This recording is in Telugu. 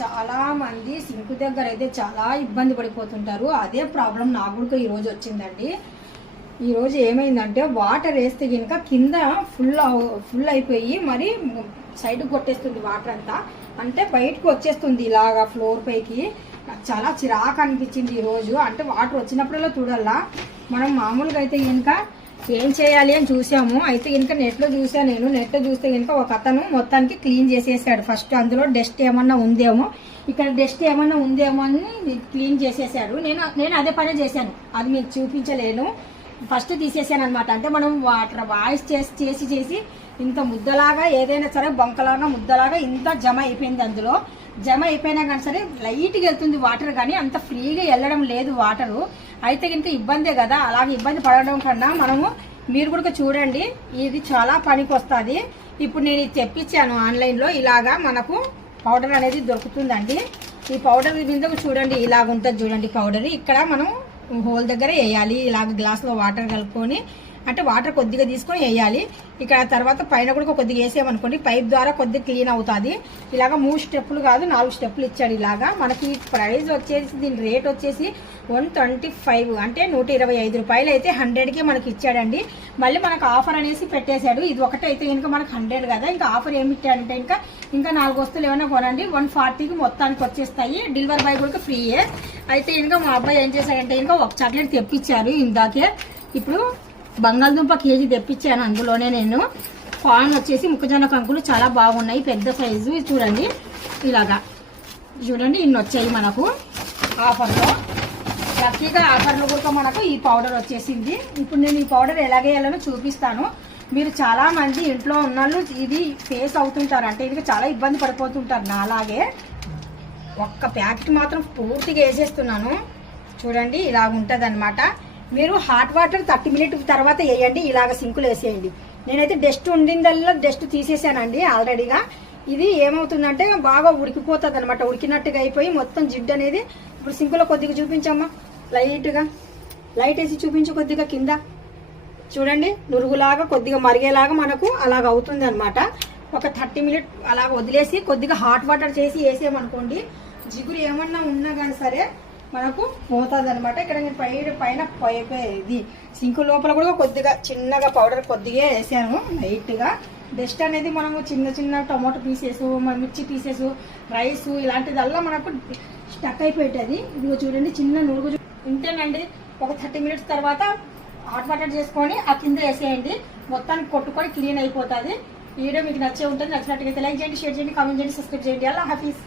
చాలా మంది సింక్ దగ్గర అయితే చాలా ఇబ్బంది పడిపోతుంటారు. అదే ప్రాబ్లం నాకు కూడా ఈరోజు వచ్చిందండి. ఈరోజు ఏమైందంటే వాటర్ వేస్తే కనుక కింద ఫుల్ అయిపోయి మరి సైడ్కి కొట్టేస్తుంది వాటర్ అంతా, అంటే బయటకు వచ్చేస్తుంది ఇలాగా ఫ్లోర్ పైకి. నాకు చాలా చిరాకు అనిపించింది ఈరోజు. అంటే వాటర్ వచ్చినప్పుడల్లా చూడాలా. మనం మామూలుగా అయితే కనుక ఏం చేయాలి అని చూసాము. అయితే కనుక నెట్లో చూసాను నేను. నెట్లో చూస్తే కనుక ఒక అతను మొత్తానికి క్లీన్ చేసేసాడు. ఫస్ట్ అందులో డస్ట్ ఏమన్నా ఉందేమో, ఇక్కడ డస్ట్ ఏమన్నా ఉందేమో అని క్లీన్ చేసేసాడు. నేను అదే పనే చేశాను. అది మీకు చూపించలేను. ఫస్ట్ తీసేసాను అనమాట. అంటే మనం వాటర్ వాయిస్ చేసి ఇంత ముద్దలాగా ఏదైనా సరే బంకలాగా ముద్దలాగా ఇంత జమ అయిపోయింది. అందులో జమ అయిపోయినా కానీ సరే లైట్గా వెళ్తుంది వాటర్, కానీ అంత ఫ్రీగా వెళ్ళడం లేదు వాటరు. అయితే కనుక ఇబ్బందే కదా. అలాగే ఇబ్బంది పడడం కన్నా మనము మీరు కూడా చూడండి, ఇది చాలా పనికి వస్తుంది. ఇప్పుడు నేను ఇది తెప్పించాను ఆన్లైన్లో. ఇలాగా మనకు పౌడర్ అనేది దొరుకుతుందండి. ఈ పౌడర్ మీద చూడండి ఇలాగ ఉంటుంది చూడండి పౌడర్. ఇక్కడ మనం హోల్ దగ్గర వేయాలి. ఇలాగ గ్లాస్లో వాటర్ కలుపుకొని, అంటే వాటర్ కొద్దిగా తీసుకొని వేయాలి. ఇక్కడ తర్వాత పైన కూడా కొద్దిగా వేసామనుకోండి పైప్ ద్వారా కొద్దిగా క్లీన్ అవుతుంది. ఇలాగ 3 స్టెప్పులు కాదు 4 స్టెప్పులు ఇచ్చాడు. ఇలాగా మనకి ప్రైస్ వచ్చేసి దీని రేట్ వచ్చేసి 125, అంటే 125 రూపాయలు అయితే 100కి మనకి ఇచ్చాడండి. మళ్ళీ మనకు ఆఫర్ అనేసి పెట్టేశాడు. ఇది ఒకటి అయితే ఇంకా మనకు 100 కదా. ఇంకా ఆఫర్ ఏమి ఇచ్చాడంటే ఇంకా 4 వస్తువులు ఏమైనా కొనండి 140కి మొత్తానికి వచ్చేస్తాయి. డెలివరీ బాయ్ కూడా ఫ్రీయే. అయితే ఇంకా మా అబ్బాయి ఏం చేశాడంటే ఇంకా ఒక చాక్లెట్ తెప్పించారు ఇందాకే. ఇప్పుడు బంగాళదుంప కేజీ తెప్పించాను. అందులోనే నేను పాన్ వచ్చేసి మొక్కజొన్న కంకులు చాలా బాగున్నాయి, పెద్ద సైజు. చూడండి ఇలాగా చూడండి ఇన్ని వచ్చాయి మనకు ఆఫర్లో. లక్కీగా ఆఫర్లో కూడా మనకు ఈ పౌడర్ వచ్చేసింది. ఇప్పుడు నేను ఈ పౌడర్ ఎలాగేయాలో చూపిస్తాను. మీరు చాలా మంది ఇంట్లో ఉన్నోళ్ళు ఇది ఫేస్ అవుతుంటారు, అంటే ఇది చాలా ఇబ్బంది పడిపోతుంటారు నాలాగే. ఒక్క ప్యాకెట్ మాత్రం పూర్తిగా వేసేస్తున్నాను. చూడండి ఇలాగ ఉంటుంది అనమాట. మీరు హాట్ వాటర్ 30 మినిట్స్ తర్వాత వేయండి. ఇలాగ సింకులు వేసేయండి. నేనైతే డస్ట్ ఉండిందల్లా డస్ట్ తీసేసానండి ఆల్రెడీగా. ఇది ఏమవుతుందంటే బాగా ఉడికిపోతుంది అనమాట. ఉడికినట్టుగా అయిపోయి మొత్తం జిడ్డు అనేది. ఇప్పుడు సింకులో కొద్దిగా చూపించమ్మా, లైట్ వేసి చూపించు కొద్దిగా కింద. చూడండి నురుగులాగా కొద్దిగా మరిగేలాగా మనకు అలాగ అవుతుంది అనమాట. ఒక 30 మినిట్స్ అలాగ వదిలేసి కొద్దిగా హాట్ వాటర్ చేసి వేసేయమనుకోండి, జిగురు ఏమన్నా ఉన్నా కానీ సరే మనకు పోతుంది అనమాట. ఇక్కడ నేను పైన ఇది సింకు లోపల కూడా కొద్దిగా చిన్నగా పౌడర్ కొద్దిగా వేసాను లైట్గా. డస్ట్ అనేది మనము చిన్న టొమాటో పీసెస్, మిర్చి పీసెస్, రైస్ ఇలాంటిదల్లా మనకు స్టక్ అయిపోతుంది. ఇదిగో చూడండి చిన్న నురుగు. ఇంతేనండి. ఒక 30 మినిట్స్ తర్వాత హాట్ వాటర్ చేసుకొని ఆ కింద వేసేయండి. మొత్తానికి కొట్టుకొని క్లీన్ అయిపోతుంది. ఈ వీడియో మీకు నచ్చే ఉంటుంది. నచ్చినట్టుగా లైక్ చేయండి, షేర్ చేయండి, కామెంట్ చేయండి, సబ్స్క్రైబ్ చేయండి. అల్లా హాఫీజ్.